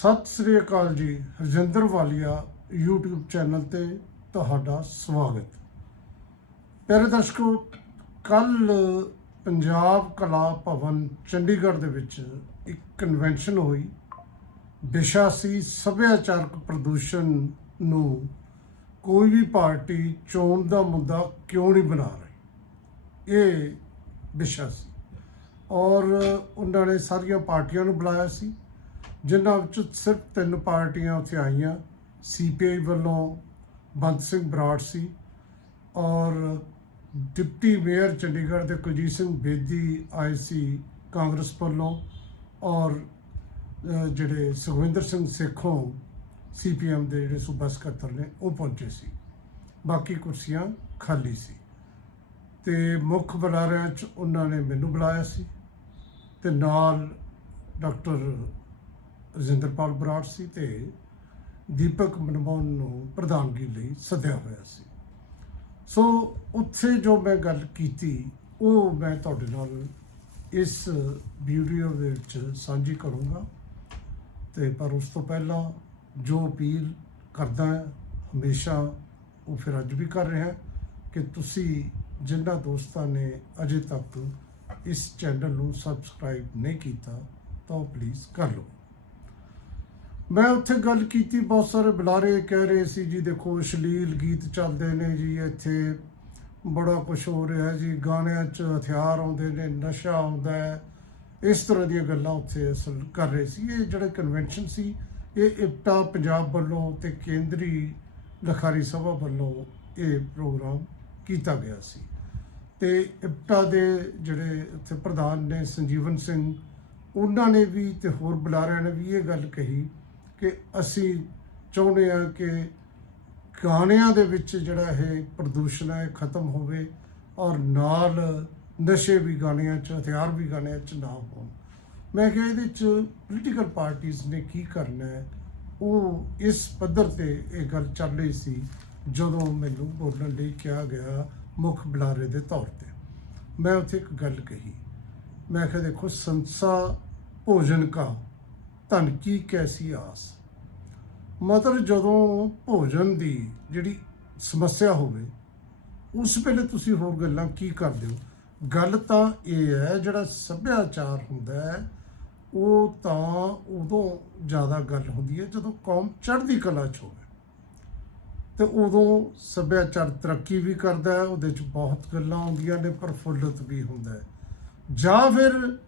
ਸਤਿ ਸ੍ਰੀ ਅਕਾਲ ਜੀ, ਰਜਿੰਦਰ ਵਾਲੀਆ YouTube channel ਤੇ ਤੁਹਾਡਾ ਸਵਾਗਤ। ਪਿਆਰੇ ਦਰਸ਼ਕੋ, ਕੱਲ ਪੰਜਾਬ ਕਲਾ ਭਵਨ ਚੰਡੀਗੜ੍ਹ ਦੇ ਵਿੱਚ ਇੱਕ ਕਨਵੈਨਸ਼ਨ ਹੋਈ। ਵਿਸ਼ਾ ਸੀ ਸੱਭਿਆਚਾਰਕ ਪ੍ਰਦੂਸ਼ਣ ਨੂੰ ਕੋਈ ਵੀ ਪਾਰਟੀ ਚੋਣ ਦਾ ਮੁੱਦਾ ਕਿਉਂ ਨਹੀਂ ਬਣਾ ਰਹੀ? ਇਹ ਵਿਸ਼ਾ ਸੀ। ਔਰ ਉਹਨਾਂ ਨੇ ਸਾਰੀਆਂ ਪਾਰਟੀਆਂ ਨੂੰ ਬੁਲਾਇਆ ਸੀ। ਜਿਨ੍ਹਾਂ ਵਿੱਚ ਸਿਰਫ ਤਿੰਨ ਪਾਰਟੀਆਂ ਉੱਥੇ ਆਈਆਂ। ਸੀਪੀਆਈ ਵੱਲੋਂ ਬੰਦ ਸਿੰਘ ਬਰਾੜ ਸੀ ਔਰ ਡਿਪਟੀ ਮੇਅਰ ਚੰਡੀਗੜ੍ਹ ਦੇ ਕੁਲਜੀਤ ਸਿੰਘ ਬੇਦੀ ਆਏ ਸੀ ਕਾਂਗਰਸ ਵੱਲੋਂ ਔਰ ਜਿਹੜੇ ਸੁਖਵਿੰਦਰ ਸਿੰਘ ਸੇਖੋਂ ਸੀਪੀਐਮ ਦੇ ਜਿਹੜੇ ਸੂਬਾ ਸਕੱਤਰ ਨੇ, ਉਹ ਪਹੁੰਚੇ ਸੀ। ਬਾਕੀ ਕੁਰਸੀਆਂ ਖਾਲੀ ਸੀ। ਤੇ ਮੁੱਖ ਬੁਲਾਰਿਆਂ ਚ ਉਹਨਾਂ ਨੇ ਮੈਨੂੰ ਬੁਲਾਇਆ ਸੀ ਤੇ ਨਾਲ ਡਾਕਟਰ ਰਜਿੰਦਰਪਾਲ ਬਰਾੜ ਸੀ ਤੇ ਦੀਪਕ ਮਨਮੋਹਨ ਨੂੰ ਪ੍ਰਧਾਨਗੀ ਲਈ ਸੱਦਿਆ ਹੋਇਆ ਸੀ। ਸੋ ਉੱਥੇ ਜੋ ਮੈਂ ਗੱਲ ਕੀਤੀ, ਉਹ ਮੈਂ ਤੁਹਾਡੇ ਨਾਲ ਇਸ ਵੀਡੀਓ ਦੇ ਵਿੱਚ ਸਾਂਝੀ ਕਰੂੰਗਾ। ਤੇ ਪਰ ਉਸ ਤੋਂ ਪਹਿਲਾਂ ਜੋ ਅਪੀਲ ਕਰਦਾ ਹਮੇਸ਼ਾ ਉਹ ਫਿਰ ਅੱਜ ਵੀ ਕਰ ਰਿਹਾ ਕਿ ਤੁਸੀਂ ਜਿਨ੍ਹਾਂ ਦੋਸਤਾਂ ਨੇ ਅਜੇ ਤੱਕ ਇਸ ਚੈਨਲ ਨੂੰ ਸਬਸਕ੍ਰਾਈਬ ਨਹੀਂ ਕੀਤਾ, ਤਾਂ ਉਹ ਪਲੀਜ਼ ਕਰ ਲਓ। ਮੈਂ ਉੱਥੇ ਗੱਲ ਕੀਤੀ, ਬਹੁਤ ਸਾਰੇ ਬੁਲਾਰੇ ਕਹਿ ਰਹੇ ਸੀ, ਜੀ ਦੇਖੋ ਸ਼ਲੀਲ ਗੀਤ ਚੱਲਦੇ ਨੇ ਜੀ, ਇੱਥੇ ਬੜਾ ਕੁਝ ਹੋ ਰਿਹਾ ਜੀ, ਗਾਣਿਆਂ 'ਚ ਹਥਿਆਰ ਆਉਂਦੇ ਨੇ, ਨਸ਼ਾ ਆਉਂਦਾ ਹੈ। ਇਸ ਤਰ੍ਹਾਂ ਦੀਆਂ ਗੱਲਾਂ ਉੱਥੇ ਅਸਲ ਕਰ ਰਹੇ ਸੀ। ਇਹ ਜਿਹੜਾ ਕਨਵੈਨਸ਼ਨ ਸੀ, ਇਹ ਇਪਟਾ ਪੰਜਾਬ ਵੱਲੋਂ ਤੇ ਕੇਂਦਰੀ ਲਖਾਰੀ ਸਭਾ ਵੱਲੋਂ ਇਹ ਪ੍ਰੋਗਰਾਮ ਕੀਤਾ ਗਿਆ ਸੀ। ਤੇ ਇਪਟਾ ਦੇ ਜਿਹੜੇ ਉੱਥੇ ਪ੍ਰਧਾਨ ਨੇ ਸੰਜੀਵਨ ਸਿੰਘ, ਉਹਨਾਂ ਨੇ ਵੀ ਤੇ ਹੋਰ ਬੁਲਾਰਿਆਂ ਨੇ ਵੀ ਇਹ ਗੱਲ ਕਹੀ ਕਿ ਅਸੀਂ ਚਾਹੁੰਦੇ ਹਾਂ ਕਿ ਗਾਣਿਆਂ ਦੇ ਵਿੱਚ ਜਿਹੜਾ ਇਹ ਪ੍ਰਦੂਸ਼ਣ ਹੈ, ਇਹ ਖਤਮ ਹੋਵੇ ਔਰ ਨਾਲ ਨਸ਼ੇ ਵੀ ਗਾਣਿਆਂ 'ਚ, ਹਥਿਆਰ ਵੀ ਗਾਣਿਆਂ 'ਚ ਨਾ ਹੋਣ। ਮੈਂ ਕਿਹਾ ਇਹਦੇ 'ਚ ਪੋਲੀਟੀਕਲ ਪਾਰਟੀਆਂ ਨੇ ਕੀ ਕਰਨਾ ਹੈ? ਉਹ ਇਸ ਪੱਧਰ ਤੇ ਇਹ ਗੱਲ ਚੱਲ ਰਹੀ ਸੀ ਜਦੋਂ ਮੈਨੂੰ ਬੋਲਣ ਲਈ ਕਿਹਾ ਗਿਆ ਮੁੱਖ ਬੁਲਾਰੇ ਦੇ ਤੌਰ ਤੇ। ਮੈਂ ਉੱਥੇ ਇੱਕ ਗੱਲ ਕਹੀ। ਮੈਂ ਕਿਹਾ ਦੇਖੋ ਸੰਸਾ ਭੋਜਨ ਕਾ ਧਨ ਕੀ ਕੈਸੀ ਆਸ? ਮਤਲਬ ਜਦੋਂ ਭੋਜਨ ਦੀ ਜਿਹੜੀ ਸਮੱਸਿਆ ਹੋਵੇ, ਉਸ ਵੇਲੇ ਤੁਸੀਂ ਹੋਰ ਗੱਲਾਂ ਕੀ ਕਰਦੇ ਹੋ? ਗੱਲ ਤਾਂ ਇਹ ਹੈ, ਜਿਹੜਾ ਸੱਭਿਆਚਾਰ ਹੁੰਦਾ ਹੈ, ਉਹ ਤਾਂ ਉਦੋਂ ਜ਼ਿਆਦਾ ਗੱਲ ਹੁੰਦੀ ਹੈ ਜਦੋਂ ਕੌਮ ਚੜ੍ਹਦੀ ਕਲਾ 'ਚ ਹੋਵੇ। ਤੇ ਉਦੋਂ ਸੱਭਿਆਚਾਰ ਤਰੱਕੀ ਵੀ ਕਰਦਾ ਹੈ, ਉਹਦੇ 'ਚ ਬਹੁਤ ਗੱਲਾਂ ਆਉਂਦੀਆਂ ਨੇ, ਪ੍ਰਫੁੱਲਤ ਵੀ ਹੁੰਦਾ ਹੈ। ਜਾਂ ਫਿਰ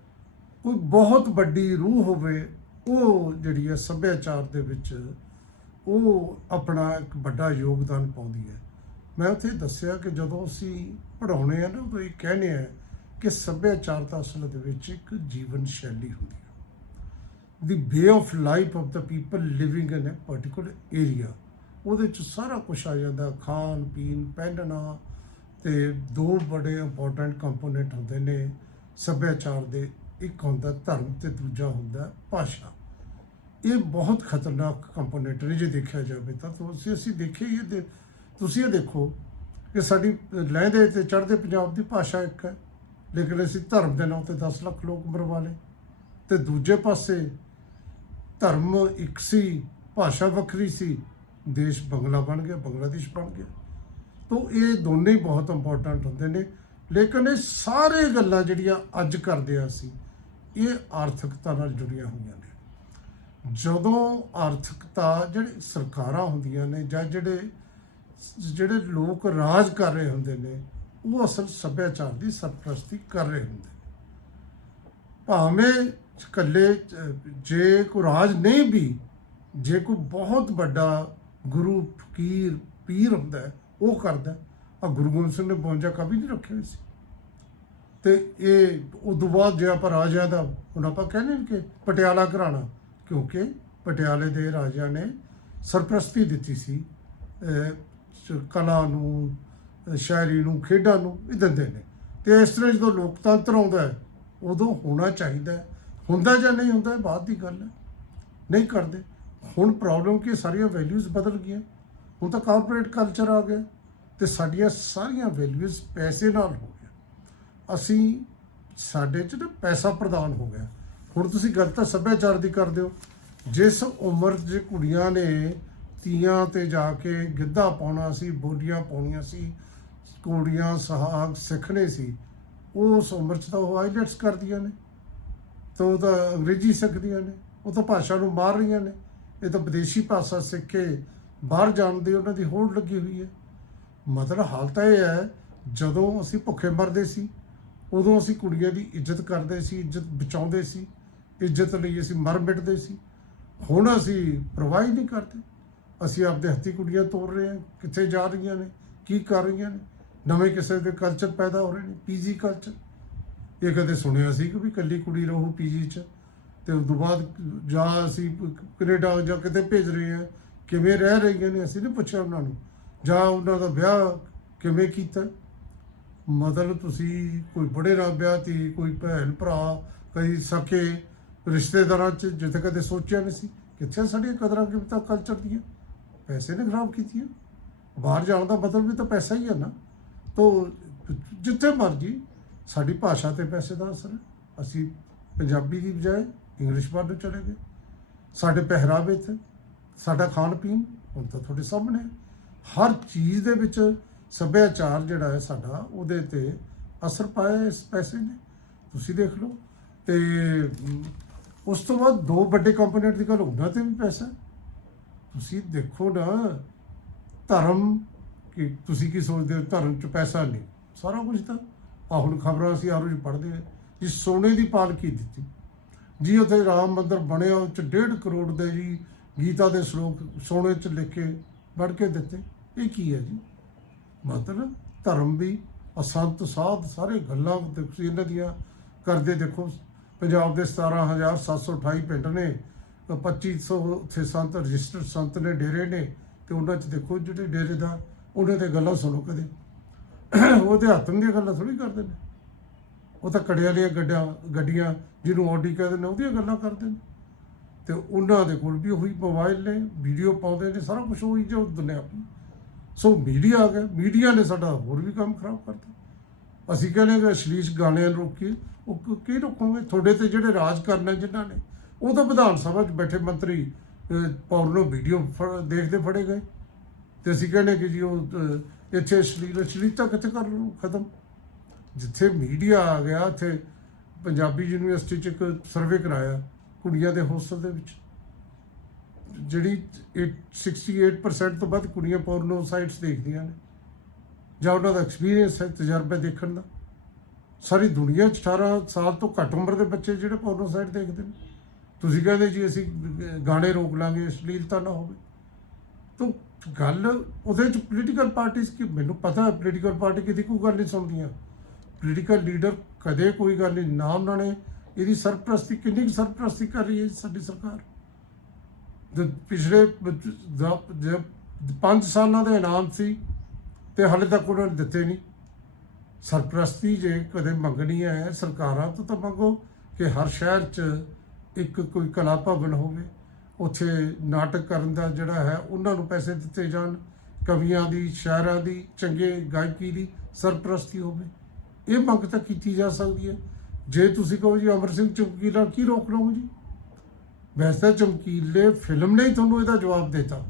ਕੋਈ ਬਹੁਤ ਵੱਡੀ ਰੂਹ ਹੋਵੇ, ਉਹ ਜਿਹੜੀ ਹੈ ਸੱਭਿਆਚਾਰ ਦੇ ਵਿੱਚ ਉਹ ਆਪਣਾ ਇੱਕ ਵੱਡਾ ਯੋਗਦਾਨ ਪਾਉਂਦੀ ਹੈ। ਮੈਂ ਉੱਥੇ ਦੱਸਿਆ ਕਿ ਜਦੋਂ ਅਸੀਂ ਪੜਾਉਣੇ ਆ ਨਾ, ਉਦੋਂ ਇਹ ਕਹਿੰਦੇ ਆ ਕਿ ਸੱਭਿਆਚਾਰ ਤਾਂ ਅਸਲ ਦੇ ਵਿੱਚ ਇੱਕ ਜੀਵਨ ਸ਼ੈਲੀ ਹੁੰਦੀ ਹੈ the way of life of the people living in a particular area ਉਹਦੇ ਚ ਸਾਰਾ ਕੁਝ ਆ ਜਾਂਦਾ, ਖਾਣ, ਪੀਣ, ਪਹਿਨਣਾ ਤੇ ਦੋ ਬੜੇ ਇੰਪੋਰਟੈਂਟ ਕੰਪੋਨੈਂਟ ਹੁੰਦੇ ਨੇ। ਸੱਭਿਆਚਾਰ ਦੇ, ਇੱਕ ਹੁੰਦਾ ਧਰਮ ਤੇ ਦੂਜਾ ਹੁੰਦਾ ਭਾਸ਼ਾ। ਇਹ ਬਹੁਤ ਖਤਰਨਾਕ ਕੰਪੋਨੈਂਟ ਨੇ, ਜੇ ਦੇਖਿਆ ਜਾਵੇ ਤਾਂ। ਤੁਸੀਂ ਅਸੀਂ ਦੇਖੇ ਇਹ ਦੇ- ਤੁਸੀਂ ਇਹ ਦੇਖੋ ਕਿ ਸਾਡੀ ਲਹਿੰਦੇ ਤੇ ਚੜ੍ਹਦੇ ਪੰਜਾਬ ਦੀ ਭਾਸ਼ਾ ਇੱਕ ਹੈ। ਲੇਕਿਨ ਅਸੀਂ ਧਰਮ ਦੇ ਨਾਂ ਤੇ 10 ਲੱਖ ਲੋਕ ਮਰਵਾ ਲਏ ਤੇ ਦੂਜੇ ਪਾਸੇ ਧਰਮ ਇੱਕ ਸੀ, ਭਾਸ਼ਾ ਵੱਖਰੀ ਸੀ, ਦੇਸ਼ ਬੰਗਲਾ ਬਣ ਗਿਆ, ਬੰਗਲਾਦੇਸ਼ ਬਣ ਗਿਆ। ਤੋਂ ਇਹ ਦੋਨੇ ਹੀ ਬਹੁਤ ਇੰਪੋਰਟੈਂਟ ਹੁੰਦੇ ਨੇ। ਲੇਕਿਨ ਇਹ ਸਾਰੇ ਗੱਲਾਂ ਜਿਹੜੀਆਂ ਅੱਜ ਕਰਦੇ ਆ ਅਸੀਂ, ਇਹ ਆਰਥਿਕਤਾ ਨਾਲ ਜੁੜੀਆਂ ਹੋਈਆਂ ਨੇ। ਜਦੋਂ ਆਰਥਿਕਤਾ ਜਿਹੜੀ ਸਰਕਾਰਾਂ ਹੁੰਦੀਆਂ ਨੇ ਜਾਂ ਜਿਹੜੇ ਜਿਹੜੇ ਲੋਕ ਰਾਜ ਕਰ ਰਹੇ ਹੁੰਦੇ ਨੇ, ਉਹ ਅਸਲ ਸੱਭਿਆਚਾਰ ਦੀ ਸਰਪ੍ਰਸਤੀ ਕਰ ਰਹੇ ਹੁੰਦੇ ਨੇ। ਭਾਵੇਂ ਇਕੱਲੇ, ਜੇ ਕੋਈ ਰਾਜ ਨਹੀਂ ਵੀ, ਜੇ ਕੋਈ ਬਹੁਤ ਵੱਡਾ ਗੁਰੂ ਫਕੀਰ, ਪੀਰ ਹੁੰਦਾ ਉਹ ਕਰਦਾ ਆ ਗੁਰੂ ਗੋਬਿੰਦ ਸਿੰਘ ਨੇ 52 ਕਵੀ ਨਹੀਂ ਰੱਖੇ ਹੋਏ ਸੀ। ਤੇ ਇਹ ਉਦੋਂ ਬਾਅਦ ਜੇ ਆਪਾਂ ਰਾਜਿਆਂ ਦਾ, ਹੁਣ ਆਪਾਂ ਕਹਿੰਦੇ ਨੇ ਕਿ ਪਟਿਆਲਾ ਘਰਾਣਾ ਕਿਉਂਕਿ ਪਟਿਆਲੇ ਦੇ ਰਾਜਿਆਂ ਨੇ ਸਰਪ੍ਰਸਤੀ ਦਿੱਤੀ ਸੀ ਕਲਾ ਨੂੰ ਸ਼ਾਇਰੀ ਨੂੰ, ਖੇਡਾਂ ਨੂੰ ਇਹ ਦਿੰਦੇ ਨੇ। ਤੇ ਇਸ ਤਰ੍ਹਾਂ ਜਦੋਂ ਲੋਕਤੰਤਰ ਆਉਂਦਾ ਹੈ, ਉਦੋਂ ਹੋਣਾ ਚਾਹੀਦਾ ਹੁੰਦਾ ਜਾਂ ਨਹੀਂ ਹੁੰਦਾ ਬਾਅਦ ਦੀ ਗੱਲ ਹੈ। ਨਹੀਂ ਕਰਦੇ। ਹੁਣ ਪ੍ਰੋਬਲਮ ਕਿ ਸਾਰੀਆਂ ਵੈਲਿਊਜ਼ ਬਦਲ ਗਈਆਂ। ਹੁਣ ਤਾਂ ਕਾਰਪੋਰੇਟ ਕਲਚਰ ਆ ਗਿਆ ਤੇ ਸਾਡੀਆਂ ਸਾਰੀਆਂ ਵੈਲਿਊਜ਼ ਪੈਸੇ ਨਾਲ ਹੋ ਗਿਆ ਅਸੀਂ ਸਾਡੇ ਚ ਨਾ ਪੈਸਾ ਪ੍ਰਦਾਨ ਹੋ ਗਿਆ। ਹੁਣ ਤੁਸੀਂ ਗੱਲ ਤਾਂ ਸੱਭਿਆਚਾਰ ਦੀ ਕਰਦੇ ਹੋ। ਜਿਸ ਉਮਰ 'ਚ ਕੁੜੀਆਂ ਨੇ ਤੀਆਂ ਤੇ ਜਾ ਕੇ ਗਿੱਧਾ ਪਾਉਣਾ ਸੀ, ਬੋਲੀਆਂ ਪਾਉਣੀਆਂ ਸੀ, ਕੁੜੀਆਂ ਸੁਹਾਗ ਸਿੱਖਣੇ ਸੀ, ਉਸ ਉਮਰ 'ਚ ਤਾਂ ਉਹ ਆਈਲੈਟਸ ਕਰਦੀਆਂ ਨੇ। ਤਾਂ ਉਹ ਤਾਂ ਅੰਗਰੇਜ਼ੀ ਸਿੱਖਦੀਆਂ ਨੇ, ਉਹ ਤਾਂ ਭਾਸ਼ਾ ਨੂੰ ਮਾਰ ਰਹੀਆਂ ਨੇ। ਇਹ ਤਾਂ ਵਿਦੇਸ਼ੀ ਭਾਸ਼ਾ ਸਿੱਖ ਕੇ ਬਾਹਰ ਜਾਣ ਦੀ ਉਹਨਾਂ ਦੀ ਹੋੜ ਲੱਗੀ ਹੋਈ ਹੈ। ਮਤਲਬ ਹਾਲਤ ਇਹ ਹੈ, ਜਦੋਂ ਅਸੀਂ ਭੁੱਖੇ ਮਰਦੇ ਸੀ, ਉਦੋਂ ਅਸੀਂ ਕੁੜੀਆਂ ਦੀ ਇੱਜ਼ਤ ਕਰਦੇ ਸੀ, ਇੱਜ਼ਤ ਬਚਾਉਂਦੇ ਸੀ। ਇੱਜ਼ਤ ਲਈ ਅਸੀਂ ਮਰ ਮਿਟਦੇ ਸੀ। ਹੁਣ ਅਸੀਂ ਪਰਵਾਹ ਨਹੀਂ ਕਰਦੇ। ਅਸੀਂ ਆਪਦੇ ਹੱਥੀ ਕੁੜੀਆਂ ਤੋੜ ਰਹੇ ਹਾਂ। ਕਿੱਥੇ ਜਾ ਰਹੀਆਂ ਨੇ? ਕੀ ਕਰ ਰਹੀਆਂ ਨੇ? ਨਵੇਂ ਕਿਸੇ ਦੇ ਕਲਚਰ ਪੈਦਾ ਹੋ ਰਹੇ ਨੇ। ਪੀਜੀ ਕਲਚਰ ਇਹ ਕਦੇ ਸੁਣਿਆ ਸੀ ਕਿ ਵੀ ਕੱਲੀ ਕੁੜੀ ਰਹੂ ਪੀਜੀ ਚ? ਤੇ ਉਸ ਤੋਂ ਬਾਅਦ ਜਾਂ ਅਸੀਂ ਕੈਨੇਡਾ ਜਾਂ ਕਿਤੇ ਭੇਜ ਰਹੇ ਹਾਂ। ਕਿਵੇਂ ਰਹਿ ਰਹੀਆਂ ਨੇ? ਅਸੀਂ ਨਹੀਂ ਪੁੱਛਿਆ ਉਹਨਾਂ ਨੂੰ। ਜਾਂ ਉਹਨਾਂ ਦਾ ਵਿਆਹ ਕਿਵੇਂ ਕੀਤਾ? ਮਤਲਬ ਤੁਸੀਂ ਕੋਈ ਬੜੇ ਨਾਲ ਵਿਆਹ ਤੀ, ਕੋਈ ਭੈਣ ਭਰਾ, ਕਈ ਸਕੇ। ਰਿਸ਼ਤੇਦਾਰਾਂ ਚ ਜਿੱਥੇ ਕਦੇ ਸੋਚਿਆ ਨਹੀਂ ਸੀ ਕਿੱਥੇ ਸਾਡੀਆਂ ਕਦਰਾਂ ਕੀਮਤਾਂ ਕਲਚਰ ਦੀਆਂ। ਪੈਸੇ ਨੇ ਖਰਾਬ ਕੀਤੀਆਂ। ਬਾਹਰ ਜਾਣ ਦਾ ਮਤਲਬ ਵੀ ਤਾਂ ਪੈਸਾ ਹੀ ਹੈ ਨਾ। ਤੋ ਜਿੱਥੇ ਮਰਜ਼ੀ ਸਾਡੀ ਭਾਸ਼ਾ ਤੇ ਪੈਸੇ ਦਾ ਅਸਰ ਅਸੀਂ ਪੰਜਾਬੀ ਦੀ ਬਜਾਏ ਇੰਗਲਿਸ਼ ਵੱਲ ਨੂੰ ਚਲੇ ਗਏ। ਸਾਡੇ ਪਹਿਰਾਵੇ ਤੇ ਸਾਡਾ ਖਾਣ ਪੀਣ ਹੁਣ ਤਾਂ ਤੁਹਾਡੇ ਸਾਹਮਣੇ ਹੈ। ਹਰ ਚੀਜ਼ ਦੇ ਵਿੱਚ ਸੱਭਿਆਚਾਰ ਜਿਹੜਾ ਹੈ ਸਾਡਾ, ਉਹਦੇ ਤੇ ਅਸਰ ਪਾਇਆ ਇਸ ਪੈਸੇ ਨੇ। ਤੁਸੀਂ ਦੇਖ ਲਓ। ਤੇ ਉਸ ਤੋਂ ਬਾਅਦ ਦੋ ਵੱਡੇ ਕੰਪੋਨੈਂਟ ਦੀ ਗੱਲ ਉਹਨਾਂ ਤੇ ਵੀ ਪੈਸਾ। ਤੁਸੀਂ ਦੇਖੋ ਨਾ, ਧਰਮ ਕਿ, ਤੁਸੀਂ ਕੀ ਸੋਚਦੇ ਹੋ? ਧਰਮ ਚ ਪੈਸਾ ਨਹੀਂ। ਸਾਰਾ ਕੁਝ ਤਾਂ ਆ ਹੁਣ ਖਬਰਾਂ ਅਸੀਂ ਹਰ ਰੋਜ਼ ਪੜ੍ਹਦੇ ਹਾਂ। ਜੀ, ਸੋਨੇ ਦੀ ਪਾਲਕੀ ਦਿੱਤੀ? ਜੀ, ਉੱਥੇ ਰਾਮ ਮੰਦਰ ਬਣਿਆ, ਉਹ ਚ 1.5 ਕਰੋੜ ਦੇ ਜੀ ਗੀਤਾ ਦੇ ਸ਼ਲੋਕ ਸੋਨੇ ਚ ਲਿਖ ਕੇ, ਵੜ ਕੇ ਦਿੱਤੇ। ਇਹ ਕੀ ਹੈ ਜੀ? ਮਤਲਬ ਧਰਮ ਵੀ ਅਸੰਤ ਸਾਧ, ਸਾਰੇ ਗੱਲਾਂ ਤੁਸੀਂ ਇਹਨਾਂ ਦੀਆਂ ਕਰਦੇ ਦੇਖੋ। ਪੰਜਾਬ ਦੇ 17728 ਪਿੰਡ ਨੇ ਤਾਂ 2500 ਉੱਥੇ ਸੰਤ, ਰਜਿਸਟਰਡ ਸੰਤ ਨੇ ਡੇਰੇ ਨੇ ਤੇ ਉਹਨਾਂ 'ਚ ਦੇਖੋ ਜਿਹੜੇ ਡੇਰੇ ਦਾ, ਉਹਨਾਂ ਦੇ ਗੱਲਾਂ ਸੁਣੋ ਕਦੇ। ਉਹਦੇ ਹੱਥ ਦੀਆਂ ਗੱਲਾਂ ਥੋੜੀ ਕਰਦੇ ਨੇ। ਉਹ ਤਾਂ ਕੜਿਆਂ ਵਾਲੀਆਂ ਗੱਡੀਆਂ ਗੱਡੀਆਂ ਜਿਹਨੂੰ ਆਡੀ ਕਹਿੰਦੇ ਨੇ, ਉਹਦੀਆਂ ਗੱਲਾਂ ਕਰਦੇ ਨੇ। ਤੇ ਉਹਨਾਂ ਦੇ ਕੋਲ ਵੀ ਉਹੀ ਮੋਬਾਈਲ ਨੇ, ਵੀਡੀਓ ਪਾਉਂਦੇ ਨੇ, ਸਾਰਾ ਕੁਝ ਉਹੀ ਜੋ ਦੁਨੀਆ ਸੋ ਮੀਡੀਆ ਆ ਗਿਆ, ਮੀਡੀਆ ਨੇ ਸਾਡਾ ਹੋਰ ਵੀ ਕੰਮ ਖਰਾਬ ਕਰਤਾ ਅਸੀਂ ਕਹਿੰਦੇ ਕਿ ਅਸ਼ਲੀਸ਼ ਗਾਣਿਆਂ ਨੂੰ ਰੋਕੀ ਉਹ ਕੀ ਰੋਕੋਗੇ? ਤੁਹਾਡੇ ਤੇ ਜਿਹੜੇ ਰਾਜ ਕਰਨਾ ਜਿਨ੍ਹਾਂ ਨੇ, ਉਹ ਤਾਂ ਵਿਧਾਨ ਸਭਾ 'ਚ ਬੈਠੇ ਮੰਤਰੀ ਪੌਰਨੋ ਵੀਡੀਓ ਦੇਖਦੇ ਫੜੇ ਗਏ। ਤੇ ਅਸੀਂ ਕਹਿੰਦੇ ਕਿ ਜੀ ਉਹ ਇੱਥੇ ਅਸ਼ਲੀਲ, ਅਸ਼ਲੀਲਤਾ ਕਿੱਥੇ ਕਰ ਲਓ ਖਤਮ। ਜਿੱਥੇ ਮੀਡੀਆ ਆ ਗਿਆ ਇੱਥੇ ਪੰਜਾਬੀ ਯੂਨੀਵਰਸਿਟੀ 'ਚ ਇੱਕ ਸਰਵੇ ਕਰਾਇਆ, ਕੁੜੀਆਂ ਦੇ ਹੋਸਟਲ ਦੇ ਵਿੱਚ। ਜਿਹੜੀ ਇਹ 68% ਤੋਂ ਵੱਧ ਕੁੜੀਆਂ ਪੋਰਨੋ ਸਾਈਟਸ ਦੇਖਦੀਆਂ ਨੇ। ਜਾਂ ਉਹਨਾਂ ਦਾ ਐਕਸਪੀਰੀਅੰਸ ਹੈ, ਤਜਰਬਾ ਦੇਖਣ ਦਾ। ਸਾਰੀ ਦੁਨੀਆ 'ਚ 18 ਸਾਲ ਤੋਂ ਘੱਟ ਉਮਰ ਦੇ ਬੱਚੇ ਜਿਹੜੇ ਪੋਰਨੋ ਸਾਈਟ ਦੇਖਦੇ ਨੇ। ਤੁਸੀਂ ਕਹਿੰਦੇ ਜੀ ਅਸੀਂ ਗਾਣੇ ਰੋਕ ਲਾਂਗੇ, ਅਸ਼ਲੀਲਤਾ ਨਾ ਹੋਵੇ। ਤਾਂ ਗੱਲ ਉਹਦੇ ਚ ਪੋਲੀਟੀਕਲ ਪਾਰਟੀਆਂ ਕੀ, ਮੈਨੂੰ ਪਤਾ ਹੈ ਪੋਲੀਟੀਕਲ ਪਾਰਟੀ ਕਿਤੇ ਕੋਈ ਗੱਲ ਨਹੀਂ ਸੁਣਦੀਆਂ। ਪੋਲੀਟੀਕਲ ਲੀਡਰ ਕਦੇ ਕੋਈ ਗੱਲ ਨਹੀਂ, ਨਾ ਨਾਲੇ ਇਹਦੀ ਸਰਪ੍ਰਸਤੀ, ਕਿੰਨੀ ਕੁ ਸਰਪ੍ਰਸਤੀ ਕਰ ਰਹੀ ਹੈ ਸਾਡੀ ਸਰਕਾਰ। ਪਿਛਲੇ 5 ਸਾਲਾਂ ਦਾ ਇਨਾਮ ਸੀ ਤੇ ਹਾਲੇ ਤੱਕ ਉਹਨਾਂ ਨੇ ਦਿੱਤੇ ਨਹੀਂ। ਸਰਪ੍ਰਸਤੀ ਜੇ ਕਦੇ ਮੰਗਣੀ ਹੈ ਸਰਕਾਰਾਂ ਤੋਂ ਤਾਂ ਮੰਗੋ ਕਿ ਹਰ ਸ਼ਹਿਰ 'ਚ ਇੱਕ ਕੋਈ ਕਲਾ ਭਵਨ ਹੋਵੇ। ਉੱਥੇ ਨਾਟਕ ਕਰਨ ਦਾ ਜਿਹੜਾ ਹੈ, ਉਹਨਾਂ ਨੂੰ ਪੈਸੇ ਦਿੱਤੇ ਜਾਣ। ਕਵੀਆਂ ਦੀ, ਸ਼ਾਇਰਾਂ ਦੀ, ਚੰਗੇ ਗਾਇਕੀ ਦੀ ਸਰਪ੍ਰਸਤੀ ਹੋਵੇ। ਇਹ ਮੰਗ ਤਾਂ ਕੀਤੀ ਜਾ ਸਕਦੀ ਹੈ। ਜੇ ਤੁਸੀਂ ਕਹੋ ਜੀ ਅਮਰ ਸਿੰਘ ਚਮਕੀਲਾ ਕੀ ਰੋਕ ਲਓਗੇ ਜੀ? ਵੈਸੇ ਤਾਂ ਚਮਕੀਲੇ ਫਿਲਮ ਨੇ ਹੀ ਤੁਹਾਨੂੰ ਇਹਦਾ ਜਵਾਬ ਦਿੱਤਾ।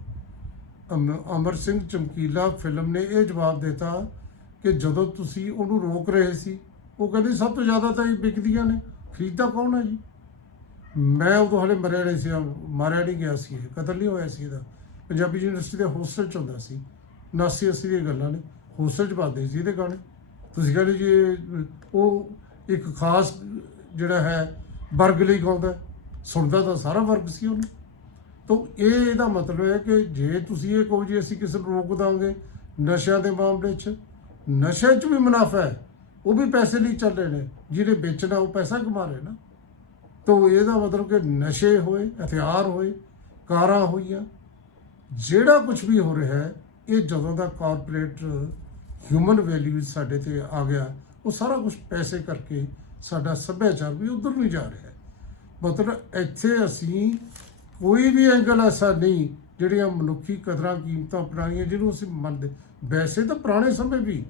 ਅਮਰ ਸਿੰਘ ਚਮਕੀਲਾ ਫਿਲਮ ਨੇ ਇਹ ਜਵਾਬ ਦਿੱਤਾ ਕਿ ਜਦੋਂ ਤੁਸੀਂ ਉਹਨੂੰ ਰੋਕ ਰਹੇ ਸੀ, ਉਹ ਕਹਿੰਦੇ ਸਭ ਤੋਂ ਜ਼ਿਆਦਾ ਤਾਂ ਇਹ ਵਿਕਦੀਆਂ ਨੇ, ਖਰੀਦਦਾ ਕੌਣ ਹੈ ਜੀ? ਮੈਂ ਉਦੋਂ ਹਲੇ ਮਰਿਆ ਨਹੀਂ ਸੀ, ਮਾਰਿਆ ਨਹੀਂ ਗਿਆ ਸੀ ਇਹ, ਕਤਲ ਨਹੀਂ ਹੋਇਆ ਸੀ ਇਹਦਾ। ਪੰਜਾਬੀ ਯੂਨੀਵਰਸਿਟੀ ਦੇ ਹੋਸਟਲ ਚ ਹੁੰਦਾ ਸੀ 79 80 ਦੀਆਂ ਗੱਲਾਂ ਨੇ, ਹੋਸਟਲ ਚ ਪਾਉਂਦੇ ਸੀ ਇਹਦੇ ਗਾਣੇ। ਤੁਸੀਂ ਕਹਿੰਦੇ ਜੀ ਉਹ ਇੱਕ ਖਾਸ ਜਿਹੜਾ ਹੈ, ਵਰਗ ਲਈ ਗਾਉਂਦਾ, ਸੁਣਦਾ ਤਾਂ ਸਾਰਾ ਵਰਗ ਸੀ ਉਹਨੂੰ। ਤਾਂ ਇਹ ਇਹਦਾ ਮਤਲਬ ਹੈ ਕਿ ਜੇ ਤੁਸੀਂ ਇਹ ਕਹੋ ਜੀ ਅਸੀਂ ਕਿਸੇ ਨੂੰ ਰੋਕ ਦਾਂਗੇ ਨਸ਼ਿਆਂ ਦੇ ਮਾਮਲੇ 'ਚ ਨਸ਼ੇ 'ਚ ਵੀ ਮੁਨਾਫਾ ਹੈ, ਉਹ ਵੀ ਪੈਸੇ ਲਈ ਚੱਲ ਰਹੇ ਨੇ, ਜਿਹਨੇ ਵੇਚਣਾ ਉਹ ਪੈਸਾ ਕਮਾ ਰਹੇ ਨਾ। ਤਾਂ ਇਹਦਾ ਮਤਲਬ ਕਿ ਨਸ਼ੇ ਹੋਏ, ਹਥਿਆਰ ਹੋਏ, ਕਾਰਾਂ ਹੋਈਆਂ, ਜਿਹੜਾ ਕੁਝ ਵੀ ਹੋ ਰਿਹਾ ਹੈ, ਇਹ ਜਦੋਂ ਦਾ ਕਾਰਪੋਰੇਟ ਹਿਊਮਨ ਵੈਲਿਊਜ਼ ਸਾਡੇ ਤੇ ਆ ਗਿਆ, ਉਹ ਸਾਰਾ ਕੁਝ ਪੈਸੇ ਕਰਕੇ ਸਾਡਾ ਸੱਭਿਆਚਾਰ ਵੀ ਉਧਰ ਨੂੰ ਜਾ ਰਿਹਾ ਹੈ। ਮਤਲਬ ਇੱਥੇ ਅਸੀਂ ਕੋਈ ਵੀ ਐਂਗਲ ਐਸਾ ਨਹੀਂ, ਜਿਹੜੀਆਂ ਮਨੁੱਖੀ ਕਦਰਾਂ, ਕੀਮਤਾਂ ਪੁਰਾਣੀਆਂ, ਜਿਹਨੂੰ ਅਸੀਂ ਮੰਨਦੇ, ਵੈਸੇ ਤਾਂ ਪੁਰਾਣੇ ਸਮੇਂ ਵੀ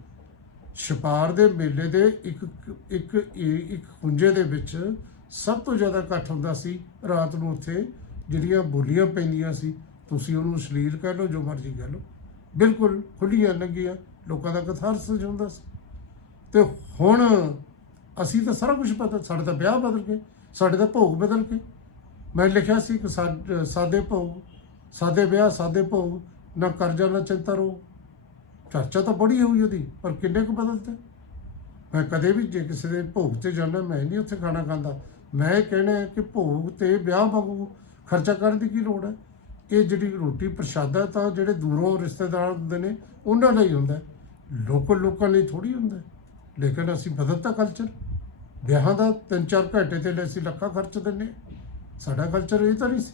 ਛਪਾਰ ਦੇ ਮੇਲੇ ਦੇ ਇੱਕ ਇੱਕ ਇੱਕ ਖੁੰਝੇ ਦੇ ਵਿੱਚ ਸਭ ਤੋਂ ਜ਼ਿਆਦਾ ਇਕੱਠ ਹੁੰਦਾ ਸੀ ਰਾਤ ਨੂੰ ਉੱਥੇ, ਜਿਹੜੀਆਂ ਬੋਲੀਆਂ ਪੈਂਦੀਆਂ ਸੀ, ਤੁਸੀਂ ਉਹਨੂੰ ਅਸ਼ਲੀਲ ਕਹਿ ਲਓ, ਜੋ ਮਰਜ਼ੀ ਕਹਿ ਲਓ। ਬਿਲਕੁਲ ਖੁੱਲੀਆਂ ਲੱਗੀਆਂ ਲੋਕਾਂ ਦਾ ਕਥਾਰਸ ਹੁੰਦਾ ਸੀ। ਤੇ ਹੁਣ ਅਸੀਂ ਤਾਂ ਸਾਰਾ ਕੁਝ ਪਤਾ ਸਾਡੇ ਤਾਂ ਵਿਆਹ ਬਦਲ ਗਏ ਸਾਡੇ ਤਾਂ ਭੋਗ ਬਦਲ ਗਏ। ਮੈਂ ਲਿਖਿਆ ਸੀ ਕਿ ਸਾਦੇ ਭੋਗ ਸਾਦੇ ਵਿਆਹ, ਸਾਦੇ ਭੋਗ ਨਾ ਕਰਜ਼ਾ, ਨਾ ਚਿੰਤਾ ਰੋ। ਚਰਚਾ ਤਾਂ ਬੜੀ ਹੋਈ ਉਹਦੀ, ਪਰ ਕਿੰਨੇ ਕੁ ਬਦਲਤੇ ਮੈਂ ਕਦੇ ਵੀ ਜੇ ਕਿਸੇ ਦੇ ਭੋਗ ਤੇ ਜਾਂਦਾ, ਮੈਂ ਨਹੀਂ ਉੱਥੇ ਖਾਣਾ ਖਾਂਦਾ। ਮੈਂ ਇਹ ਕਹਿਣਾ ਕਿ ਭੋਗ ਤੇ ਵਿਆਹ ਵਾਂਗੂ ਖਰਚਾ ਕਰਨ ਦੀ ਕੀ ਲੋੜ ਹੈ? ਇਹ ਜਿਹੜੀ ਰੋਟੀ ਪ੍ਰਸ਼ਾਦਾ ਤਾਂ ਜਿਹੜੇ ਦੂਰੋਂ ਰਿਸ਼ਤੇਦਾਰ ਹੁੰਦੇ ਨੇ, ਉਹਨਾਂ ਲਈ ਹੁੰਦਾ ਲੋਕਲ ਲੋਕਾਂ ਲਈ ਥੋੜੀ ਹੁੰਦਾ ਲੇਕਿਨ ਅਸੀਂ ਬਦਲਤਾ ਕਲਚਰ ਵਿਆਹਾਂ ਦਾ 3-4 ਘੰਟੇ ਤੇ ਲਈ ਅਸੀਂ ਲੱਖਾਂ ਖਰਚ ਦਿੰਨੇ ਹਾਂ। ਸਾਡਾ ਕਲਚਰ ਇਹ ਤਾਂ ਨਹੀਂ ਸੀ।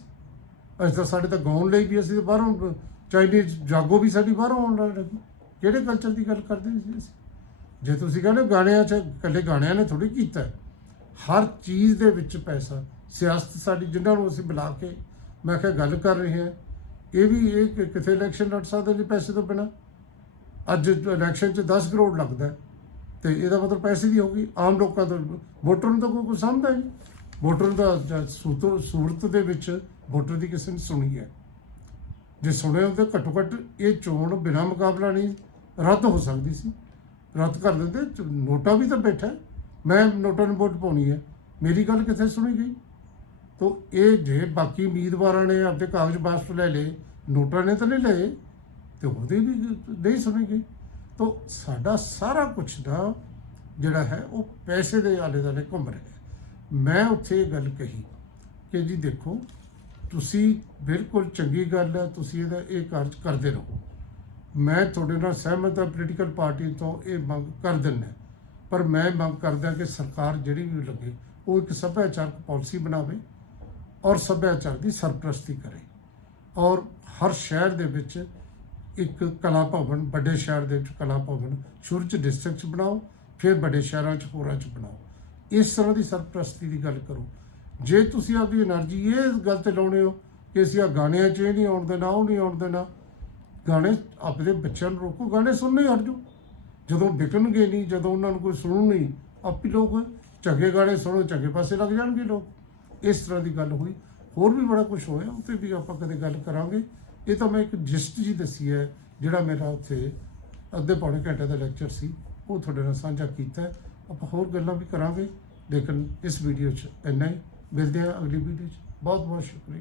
ਅਸੀਂ ਤਾਂ ਸਾਡੇ ਤਾਂ ਗਾਉਣ ਲਈ ਵੀ ਅਸੀਂ ਤਾਂ ਬਾਹਰੋਂ ਚਾਈਨੀਜ਼ ਜਾਗੋ ਵੀ ਸਾਡੀ ਬਾਹਰੋਂ ਆਉਣ ਲੱਗੀ ਕਿਹੜੇ ਕਲਚਰ ਦੀ ਗੱਲ ਕਰਦੇ ਸੀ ਅਸੀਂ? ਜੇ ਤੁਸੀਂ ਕਹਿੰਦੇ ਗਾਣਿਆਂ 'ਚ ਇਕੱਲੇ ਗਾਣਿਆਂ ਨੇ ਥੋੜੀ ਕੀਤਾ ਹਰ ਚੀਜ਼ ਦੇ ਵਿੱਚ ਪੈਸਾ ਸਿਆਸਤ ਸਾਡੀ ਜਿਨ੍ਹਾਂ ਨੂੰ ਅਸੀਂ ਬੁਲਾ ਕੇ ਮੈਂ ਕਿਹਾ ਗੱਲ ਕਰ ਰਹੇ ਹਾਂ। ਇਹ ਵੀ ਇਹ ਕਿ- ਕਿਥੇ ਇਲੈਕਸ਼ਨ ਲੜ ਸਕਦੇ ਨੇ ਪੈਸੇ ਤੋਂ ਬਿਨਾ। ਅੱਜ ਇਲੈਕਸ਼ਨ 'ਚ 10 ਕਰੋੜ ਲੱਗਦਾ ਹੈ, ਤੇ ਇਹਦਾ ਮਤਲਬ ਪੈਸੇ ਦੀ ਹੋਗੀ ਆਮ ਲੋਕਾਂ ਤੋਂ ਵੋਟਰ ਨੂੰ ਤਾਂ ਕੋਈ ਕੁਝ ਸਮਝਦਾ ਹੀ ਨਹੀਂ। ਵੋਟਰ ਦਾ ਜਾਂ ਸੂਰਤ ਦੇ ਵਿੱਚ ਵੋਟਰ ਦੀ ਕਿਸੇ ਨੇ ਸੁਣੀ ਹੈ। ਜੇ ਸੁਣਿਆ ਹੁੰਦੇ ਘੱਟੋ ਘੱਟ ਇਹ ਚੋਣ ਬਿਨਾਂ ਮੁਕਾਬਲਾ ਨਹੀਂ ਰੱਦ ਹੋ ਸਕਦੀ ਸੀ। ਰੱਦ ਕਰ ਦਿੰਦੇ, ਚ- ਨੋਟਾ ਵੀ ਤਾਂ ਬੈਠਾ। ਮੈਂ ਨੋਟਾਂ ਨੂੰ ਵੋਟ ਪਾਉਣੀ ਹੈ। ਮੇਰੀ ਗੱਲ ਕਿੱਥੇ ਸੁਣੀ ਗਈ? ਤੋ ਇਹ ਜੇ ਬਾਕੀ ਉਮੀਦਵਾਰਾਂ ਨੇ ਆਪਣੇ ਕਾਗਜ਼ ਵਾਪਸ ਲੈ ਲਏ, ਨੋਟਾਂ ਨੇ ਤਾਂ ਨਹੀਂ ਲਏ, ਤੇ ਉਹਦੇ ਵੀ ਨਹੀਂ ਸੁਣੀ ਗਈ। ਤੋ ਸਾਡਾ ਸਾਰਾ ਕੁਝ ਦਾ ਜਿਹੜਾ ਹੈ, ਉਹ ਪੈਸੇ ਦੇ ਆਲੇ ਦੁਆਲੇ ਘੁੰਮ ਰਿਹਾ ਮੈਂ ਉੱਥੇ ਇਹ ਗੱਲ ਕਹੀ ਕਿ ਜੀ ਦੇਖੋ, ਤੁਸੀਂ ਬਿਲਕੁਲ ਚੰਗੀ ਗੱਲ ਹੈ, ਤੁਸੀਂ ਇਹਦਾ ਇਹ ਕਾਰਜ ਕਰਦੇ ਰਹੋ। ਮੈਂ ਤੁਹਾਡੇ ਨਾਲ ਸਹਿਮਤ ਹਾਂ ਪੋਲੀਟੀਕਲ ਪਾਰਟੀ ਤੋਂ ਇਹ ਮੰਗ ਕਰ ਦਿੰਦਾ ਪਰ ਮੈਂ ਮੰਗ ਕਰਦਾ ਕਿ ਸਰਕਾਰ ਜਿਹੜੀ ਵੀ ਲੱਗੇ, ਉਹ ਇੱਕ ਸੱਭਿਆਚਾਰਕ ਪਾਲਿਸੀ ਬਣਾਵੇ ਔਰ ਸੱਭਿਆਚਾਰ ਦੀ ਸਰਪ੍ਰਸਤੀ ਕਰੇ। ਔਰ ਹਰ ਸ਼ਹਿਰ ਦੇ ਵਿੱਚ ਇੱਕ ਕਲਾ ਭਵਨ, ਵੱਡੇ ਸ਼ਹਿਰ ਦੇ ਵਿੱਚ ਕਲਾ ਭਵਨ, ਸ਼ੁਰੂ ਚ ਡਿਸਟ੍ਰਿਕਟ ਚ ਬਣਾਓ, ਫਿਰ ਵੱਡੇ ਸ਼ਹਿਰਾਂ ਚ, ਹੋਰਾਂ ਚ ਬਣਾਓ। ਇਸ ਤਰ੍ਹਾਂ ਦੀ ਸਰਪ੍ਰਸਤੀ ਦੀ ਗੱਲ ਕਰੋ। ਜੇ ਤੁਸੀਂ ਆਪਦੀ એનર્ਜੀ ਇਹ ਗੱਲ ਤੇ ਲਾਉਣੇ ਹੋ ਕਿ ਅਸੀਂ ਆ ਗਾਣਿਆਂ 'ਚ ਇਹ ਨਹੀਂ ਆਉਣ ਦੇਣਾ, ਉਹ ਨਹੀਂ ਆਉਣ ਦੇਣਾ, ਗਾਣੇ ਆਪਣੇ ਬੱਚਿਆਂ ਨੂੰ ਰੋਕੋ, ਗਾਣੇ ਸੁਣਨੇ ਹਟ ਜਾਓ ਜਦੋਂ ਵਿਕਣਗੇ ਨਹੀਂ, ਜਦੋਂ ਉਹਨਾਂ ਨੂੰ ਕੋਈ ਸੁਣੂ ਨਹੀਂ, ਆਪੇ ਲੋਕ ਚੰਗੇ ਗਾਣੇ ਸੁਣੋ ਚੰਗੇ ਪਾਸੇ ਲੱਗ ਜਾਣਗੇ ਲੋਕ। ਇਸ ਤਰ੍ਹਾਂ ਦੀ ਗੱਲ ਹੋਈ। ਹੋਰ ਵੀ ਬੜਾ ਕੁਝ ਹੋਇਆ ਉੱਤੇ ਵੀ ਆਪਾਂ ਕਦੇ ਗੱਲ ਕਰਾਂਗੇ। ਇਹ ਤਾਂ ਮੈਂ ਇੱਕ ਜਿਸਟ ਜੀ ਦੱਸੀ ਹੈ, ਜਿਹੜਾ ਮੇਰਾ ਉੱਥੇ ਅੱਧੇ ਪੌਣੇ ਘੰਟੇ ਦਾ ਲੈਕਚਰ ਸੀ, ਉਹ ਤੁਹਾਡੇ ਨਾਲ ਸਾਂਝਾ ਕੀਤਾ ਆਪਾਂ ਹੋਰ ਗੱਲਾਂ ਵੀ ਕਰਾਂਗੇ। ਲੇਕਿਨ ਇਸ ਵੀਡੀਓ 'ਚ ਇੰਨਾ ਹੀ। ਮਿਲਦੇ ਹਾਂ ਅਗਲੀ ਵੀਡੀਓ 'ਚ। ਬਹੁਤ ਬਹੁਤ ਸ਼ੁਕਰੀਆ।